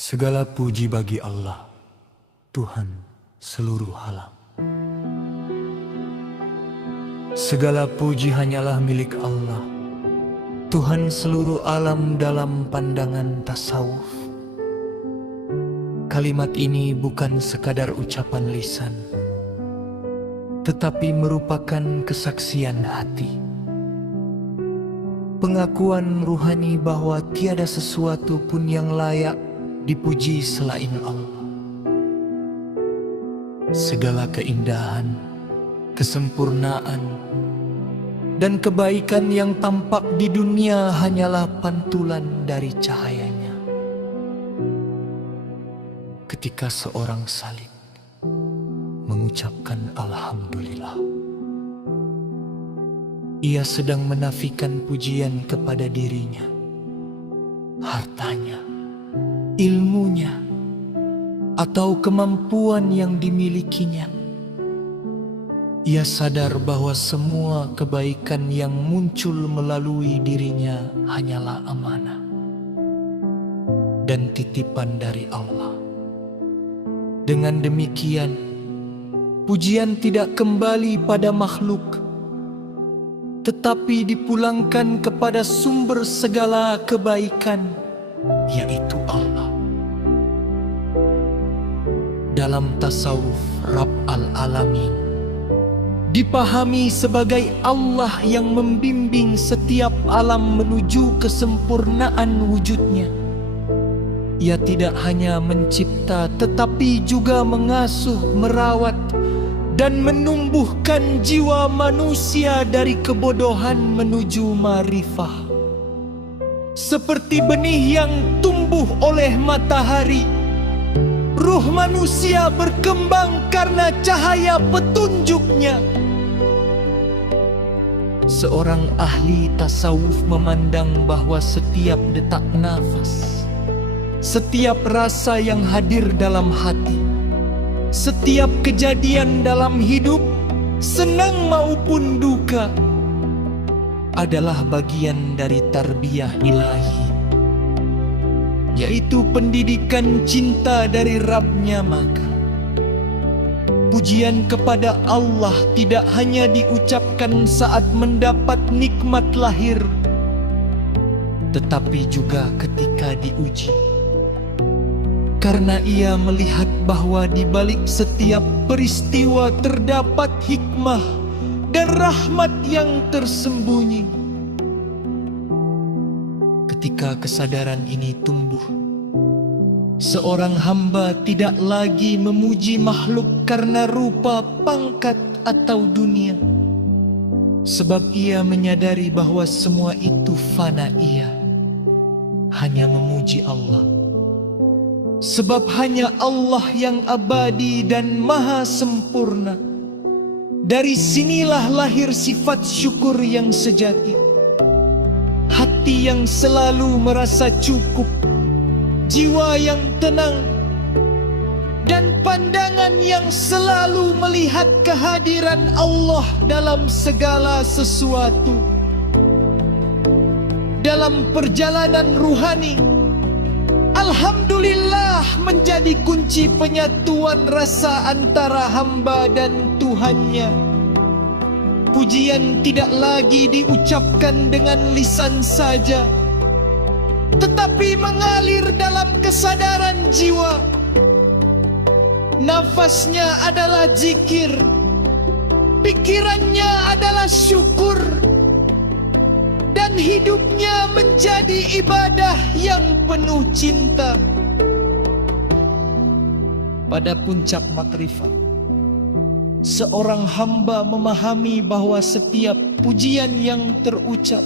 Segala puji bagi Allah, Tuhan seluruh alam. Segala puji hanyalah milik Allah, Tuhan seluruh alam dalam pandangan tasawuf. Kalimat ini bukan sekadar ucapan lisan, tetapi merupakan kesaksian hati. Pengakuan ruhani bahwa tiada sesuatu pun yang layak dipuji selain Allah. Segala keindahan, kesempurnaan, dan kebaikan yang tampak di dunia hanyalah pantulan dari cahayanya. Ketika seorang salib mengucapkan Alhamdulillah, ia sedang menafikan pujian kepada dirinya, hartanya, ilmunya, atau kemampuan yang dimilikinya. Ia sadar bahwa semua kebaikan yang muncul melalui dirinya hanyalah amanah dan titipan dari Allah. Dengan demikian, pujian tidak kembali pada makhluk, tetapi dipulangkan kepada sumber segala kebaikan, yaitu Allah. Dalam tasawuf, Rabb al-Alamin dipahami sebagai Allah yang membimbing setiap alam menuju kesempurnaan wujudnya. Ia tidak hanya mencipta, tetapi juga mengasuh, merawat, dan menumbuhkan jiwa manusia dari kebodohan menuju ma'rifah. Seperti benih yang tumbuh oleh matahari, ruh manusia berkembang karena cahaya petunjuknya. Seorang ahli tasawuf memandang bahwa setiap detak nafas, setiap rasa yang hadir dalam hati, setiap kejadian dalam hidup, senang maupun duka, adalah bagian dari tarbiyah ilahi, yaitu pendidikan cinta dari Rabb-Nya. Maka pujian kepada Allah tidak hanya diucapkan saat mendapat nikmat lahir, tetapi juga ketika diuji. Karena ia melihat bahwa di balik setiap peristiwa terdapat hikmah dan rahmat yang tersembunyi. Ketika kesadaran ini tumbuh, seorang hamba tidak lagi memuji makhluk karena rupa, pangkat, atau dunia, sebab ia menyadari bahwa semua itu fana. Ia hanya memuji Allah, sebab hanya Allah yang abadi dan maha sempurna. Dari sinilah lahir sifat syukur yang sejati, hati yang selalu merasa cukup, jiwa yang tenang, dan pandangan yang selalu melihat kehadiran Allah dalam segala sesuatu. Dalam perjalanan ruhani, Alhamdulillah menjadi kunci penyatuan rasa antara hamba dan Tuhannya. Pujian tidak lagi diucapkan dengan lisan saja, tetapi mengalir dalam kesadaran jiwa. Nafasnya adalah zikir, pikirannya adalah syukur, dan hidupnya menjadi ibadah yang penuh cinta. Pada puncak makrifat, seorang hamba memahami bahwa setiap pujian yang terucap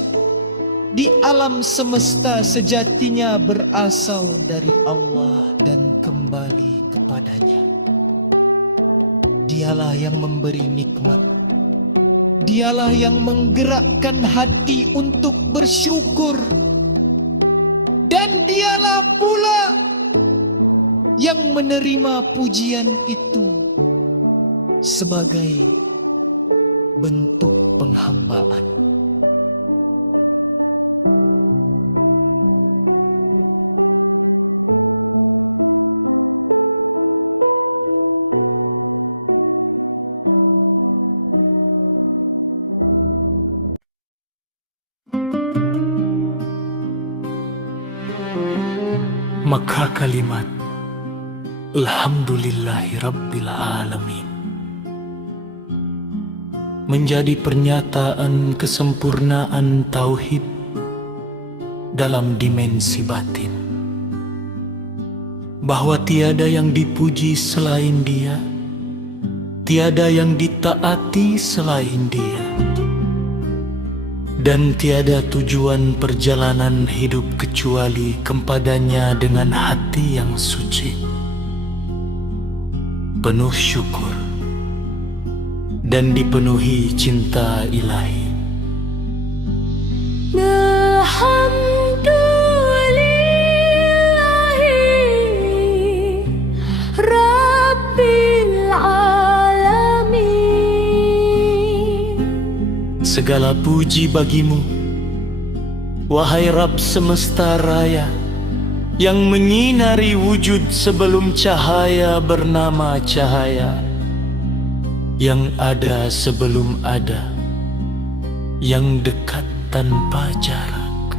di alam semesta sejatinya berasal dari Allah dan kembali kepadanya. Dialah yang memberi nikmat, dialah yang menggerakkan hati untuk bersyukur, dan dialah pula yang menerima pujian itu sebagai bentuk penghambaan. Maka kalimat Alhamdulillahi Rabbil Alamin menjadi pernyataan kesempurnaan tauhid dalam dimensi batin, bahwa tiada yang dipuji selain Dia, tiada yang ditaati selain Dia, dan tiada tujuan perjalanan hidup kecuali kepadanya dengan hati yang suci, penuh syukur, dan dipenuhi cinta ilahi. Alhamdulillahi Rabbil Alamin. Segala puji bagimu, wahai Rabb semesta raya, yang menyinari wujud sebelum cahaya bernama cahaya, yang ada sebelum ada, yang dekat tanpa jarak,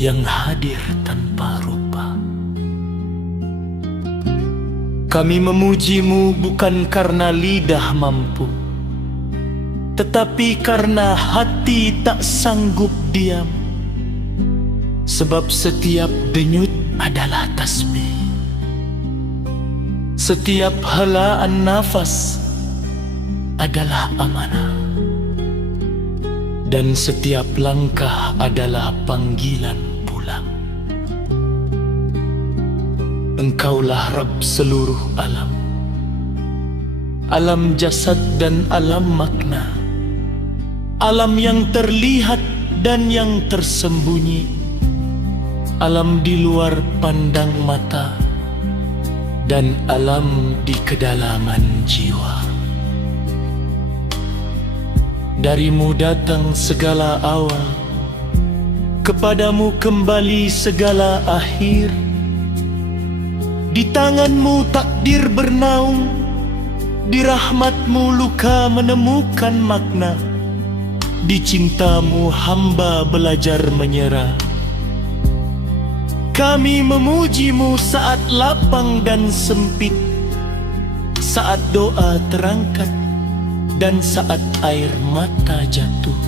yang hadir tanpa rupa. Kami memujimu bukan karena lidah mampu, tetapi karena hati tak sanggup diam. Sebab setiap denyut adalah tasbih, setiap helaan nafas adalah amanah, dan setiap langkah adalah panggilan pulang. Engkaulah Rabb seluruh alam, alam jasad dan alam makna, alam yang terlihat dan yang tersembunyi, alam di luar pandang mata, dan alam di kedalaman jiwa. Darimu datang segala awal, kepadamu kembali segala akhir. Di tanganmu takdir bernaung, di rahmatmu luka menemukan makna, di cintamu hamba belajar menyerah. Kami memujimu saat lapang dan sempit, saat doa terangkat, dan saat air mata jatuh.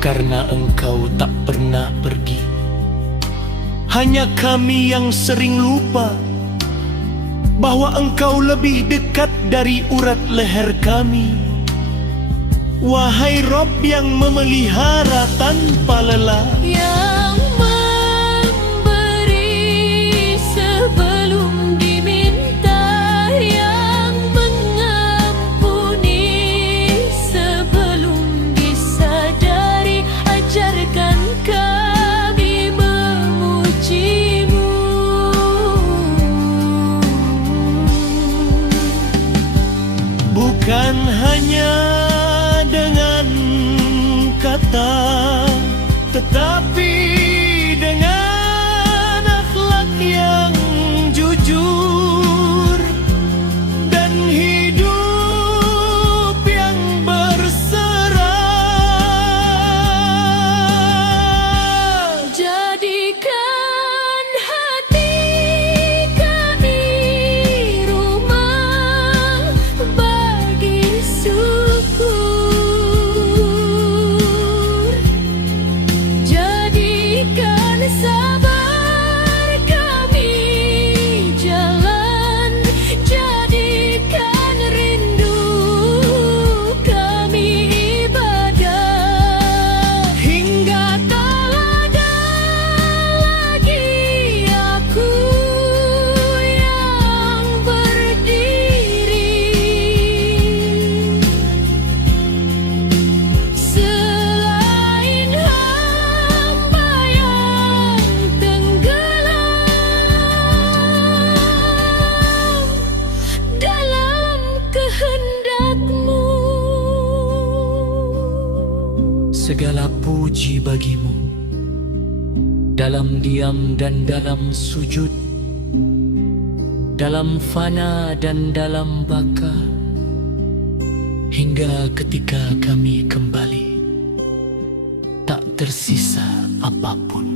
Karena Engkau tak pernah pergi, hanya kami yang sering lupa bahwa Engkau lebih dekat dari urat leher kami. Wahai Rabb yang memelihara tanpa lelah, Yang memberi sebelum diminta, yang mengampuni sebelum disadari, ajarkan kami memujimu. bukan hanya dengan kata, tetapi dengan akhlak yang jujur dan hidup yang berserah. Jadikan hati kami rumah bagi syukur. Jadikan sabar kami jalan. Jadikan rindu kami ibadah. Hingga tak ada lagi aku yang berdiri, selain hamba yang tenggelam dalam kehendak-Mu. Segala puji bagimu, dalam diam dan dalam sujud, dalam fana dan dalam baka, hingga ketika kami kembali, tak tersisa apapun.